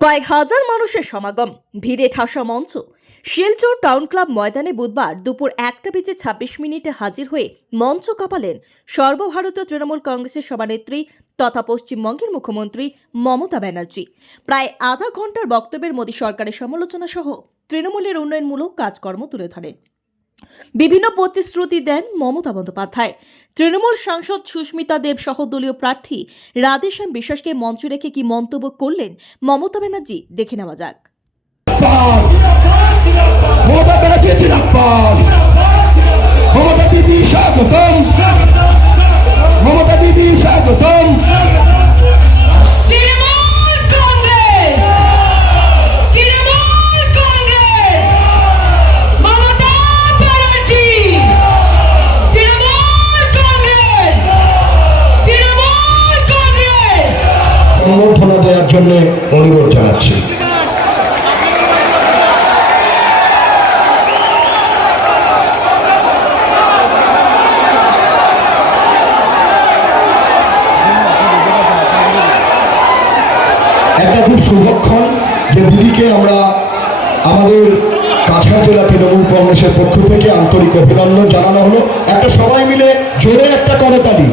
কয়েক হাজার মানুষের সমাগম, ভিড়ে ঠাসা মঞ্চ। শিলচর টাউন ক্লাব ময়দানে বুধবার দুপুর একটা বেজে ছাব্বিশ মিনিটে হাজির হয়ে মঞ্চ কাঁপালেন সর্বভারতীয় তৃণমূল কংগ্রেসের সভানেত্রী তথা পশ্চিমবঙ্গের মুখ্যমন্ত্রী মমতা ব্যানার্জি। প্রায় আধা ঘণ্টার বক্তব্যের মোদী সরকারের সমালোচনা সহ তৃণমূলের উন্নয়নমূলক কাজকর্ম তুলে ধরেন। বিভিন্ন প্রতিশ্রুতি দেন মমতা বন্দ্যোপাধ্যায়। তৃণমূল সাংসদ সুস্মিতা দেব সহ দলীয় প্রার্থী রাধেশ্যাম বিশ্বাসকে মঞ্চ রেখে কি মন্তব্য করলেন মমতা ব্যানার্জি? দেখে নেওয়া যাক। মমতা দিদি স্বাগতম। মমতা দিদি স্বাগতম। সম্বর্ধনা দেওয়ার জন্য অনুরোধ জানাচ্ছি। একটা খুব শুভক্ষণ যে দিদিকে আমরা আমাদের কাছাড় জেলা তৃণমূল কংগ্রেসের পক্ষ থেকে আন্তরিক অভিনন্দন জানানো হলো। একটা সবাই মিলে জোরে একটা করতালি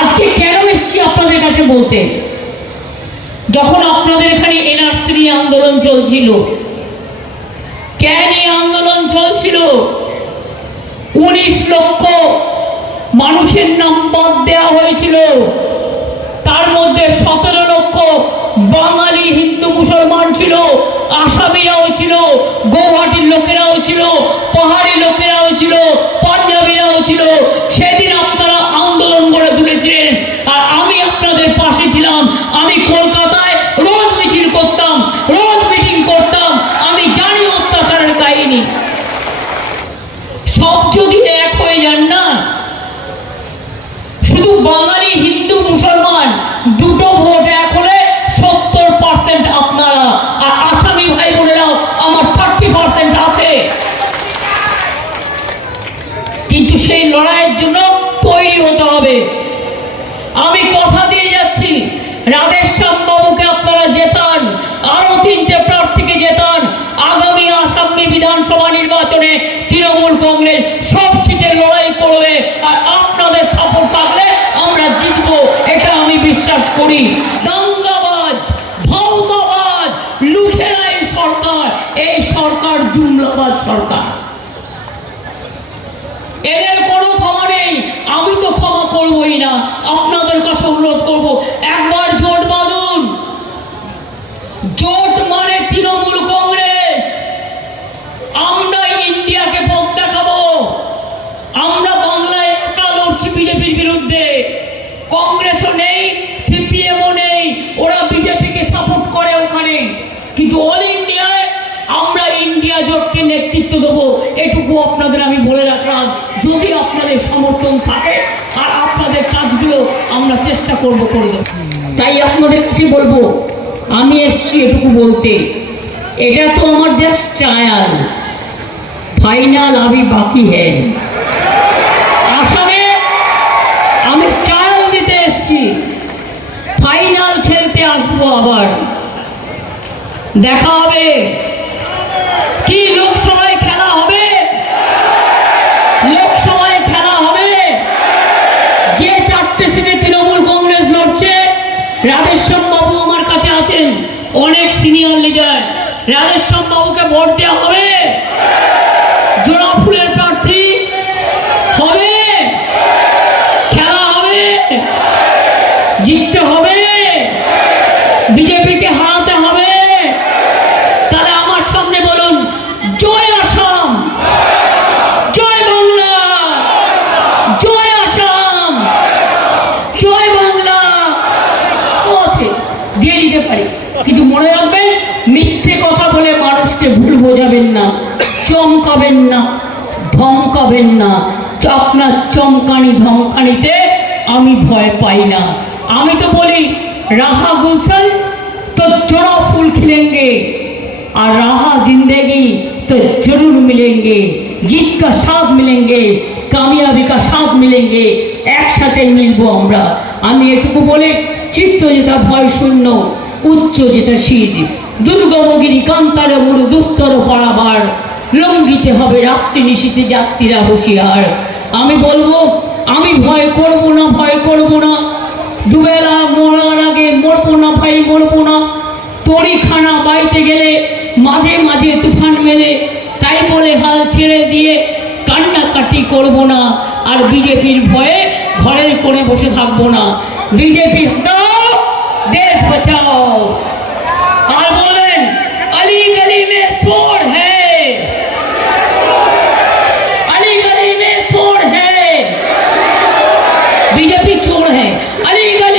আজকে কেন এসছি আপনাদের কাছে বলতে। যখন আপনাদের এখানে এনআরসি আন্দোলন চলছিল, কেন এই আন্দোলন চলছিল? উনিশ লক্ষ মানুষের নাম বাদ দেওয়া হয়েছিল। তার মধ্যে সতেরো লক্ষ বাঙালি, হিন্দু, মুসলমান ছিল, আসামিরাও ছিল, গৌহাটির লোকেরাও ছিল, পাহাড়ি লোকেরাও ছিল পাঞ্জাবিরাও ছিল সেদিন আপনারা আন্দোলন করে তুলেছিলেন আর আমি আপনাদের পাশে ছিলাম আমি কলকাতায় রোজ মিছিল করতাম রোজ মিটিং করতাম আমি জানি অত্যাচারের সব যদি এক হয়ে যান না, শুধু বাঙালি, হিন্দু, মুসলমান, দুটো ভোট এক হলে সত্তর পার্সেন্ট আপনারা, আর আসামি ভাই বোনেরাও আমার থার্টি পার্সেন্ট আছে। কিন্তু সেই লড়াইয়ের জন্য তৈরি হতে হবে। আমি কথা দিয়ে যাচ্ছি। রাধেশ্যাম বাবুকে কংগ্রেস সব সিটে লড়াই করবে আর আপনাদের সাপোর্ট থাকলে আমরা জিতবো। এটা আমি বিশ্বাস করি। দাঙ্গাবাজ এই সরকার এই সরকার জুমলাবাজ সরকার। এদের কোনো ক্ষমা নেই, আমি তো ক্ষমা করবই না। আপনাদের কাছে অনুরোধ করব, একবার জোট বাঁধুন। জোট মানে তৃণমূল কংগ্রেস আমরা ইন্ডিয়াকে পথ দেখাবো আমরা বাংলায় একা লড়ছি বিজেপির বিরুদ্ধে কংগ্রেসও নেই সিপিএমও নেই ওরা বিজেপিকে সাপোর্ট করে ওখানে কিন্তু অল ইন্ডিয়ায় আমরা ইন্ডিয়া জোটকে নেতৃত্ব দেবো এটুকু আপনাদের আমি বলে রাখলাম, যদি আপনাদের সমর্থন থাকে, আর আপনাদের কাজগুলো আমরা চেষ্টা করব করে দেবো। তাই আপনাদের কাছে বলব, আমি এসছি এটুকু বলতে, এটা তো আমার জাস্ট ট্রায়াল ফাইনাল আমি বাকি হ্যাঁ। আসামে আমি ট্রায়াল দিতে এসছি। ফাইনাল খেলতে আসব আবার। দেখা হবে। রাধেশ্যাম বাবু আমার কাছে আছেন। অনেক সিনিয়র লিডার রাধেশ্যাম বাবুকে ভোট দেওয়া হবে। জোড়া ফুলের প্রার্থী হবে। খেলা হবে। জিততে হবে বিজেপিকে হারাতে হবে তাহলে আমার সামনে বলুন জয় আসাম জয় বাংলা জয় আসাম জয় বাংলা ও আছে দিয়ে দিতে পারি কিন্তু মনে রাখবেন মিথ্যে কথা বলে মানুষকে ভুল বোঝাবেন না চমকাবেন না ধমকাবেন না আপনার চমকানি ধমকানিতে আমি ভয় পাই না আমি তো বলি রাহা গুলশান तो जोड़ा फूल खिलेंगे और रहा जिंदगी तो जरूर मिलेंगे जीत का साथ मिलेंगे কামিয়াবি কা সাথ মিলেঙ্গে একসাথে মিলবো আমরা আমি এটুকু বলে চিত্ত যেটা ভয় শূন্য উচ্চ যেটা শীত দুর্গমগিরি কান্তারে মুড়ু দুস্তর পড়াবার। লঙ্ঘিতে হবে রাত্রি নিশীতে যাত্রীরা হুঁশিয়ার। আমি বলব, আমি ভয় করব না, ভয় করব না। দুবেলা মরার আগে মরবো না, ভাই মরবো না। তরিখানা বাইতে গেলে মাঝে মাঝে তুফান মেলে। তাই বলে হাল ছেড়ে দিয়ে কান্নাকাটি করব না। আর বিজেপির ভয়ে ঘরের করে বসে থাকব না। বিজেপি बीजेपी चोर है। अलीगढ़